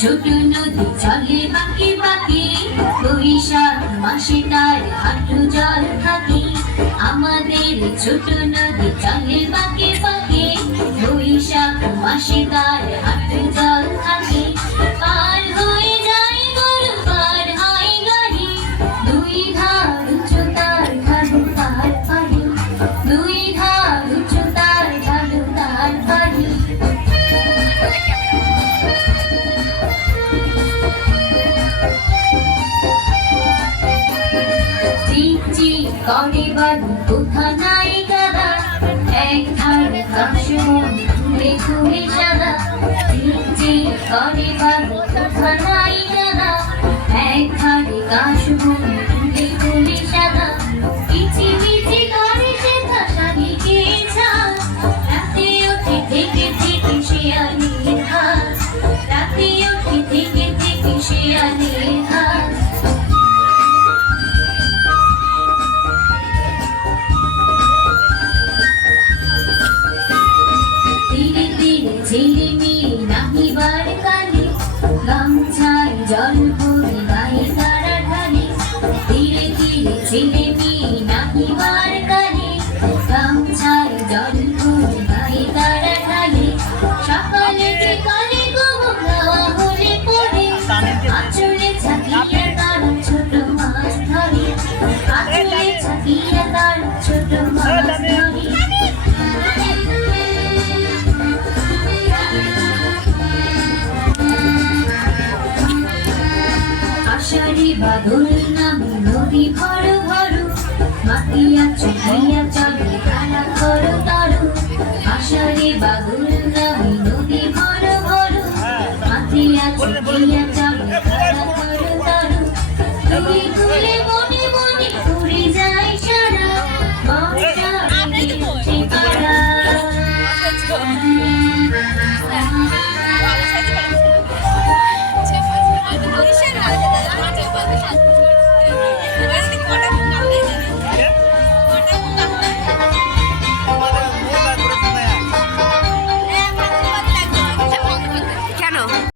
ছোট নদী চলে বাঁকে বাঁকে, বৈশাখ মাসে তার হাঁটু জল থাকে। আমাদের ছোট নদী চলে বাঁকে বাঁকে, বৈশাখ মাসে তার হাঁটু জল থাকে। পার হয়ে যায় গরু, পার হয় গাড়ি, দুই ধার উঁচু তার ঢালু তার পাড়ি, দুই ধার উঁচু তার ঢালু তার পাড়ি। চিকচিক করে বালু, কোথা নাই গাদা, এক ধারে ঘাস বন ঘুরে ঘুরে সাদা। চিকচিক করে বালু, কোথা নাই গাদা, এক ধারে ঘাস বন ঘুরে ঘুরে সাদা। কিচিমিচি করে সেথা শালিকে ছাদ, রাতে ওঠে থেকে থেকে শিয়ালের হাত, রাতে ওঠে থেকে থেকে শিয়ালের হাত। ঝিলিমিলি নাহিবার কালে, গামছায় জল ভরে গায়ে তারা ঢালে। ধীরে ধীরে ঝিলিমিলি নাহিবার কালে, গামছায় জল ভরে গায়ে তারা ঢালে। সকালে বিকালে গোবর খাওয়া হলে পড়ে, আঁচলে ছাকিয়া তারা ছোট মাছ ধরে, আঁচলে ছাকিয়া তারা ছোট মাছ ধরে। আষাঢ়ে বাদল নামে নদী ভর ভর, মাতিয়া চুকিয়া চলে খেলা করো তরু। আষাঢ়ে বাদল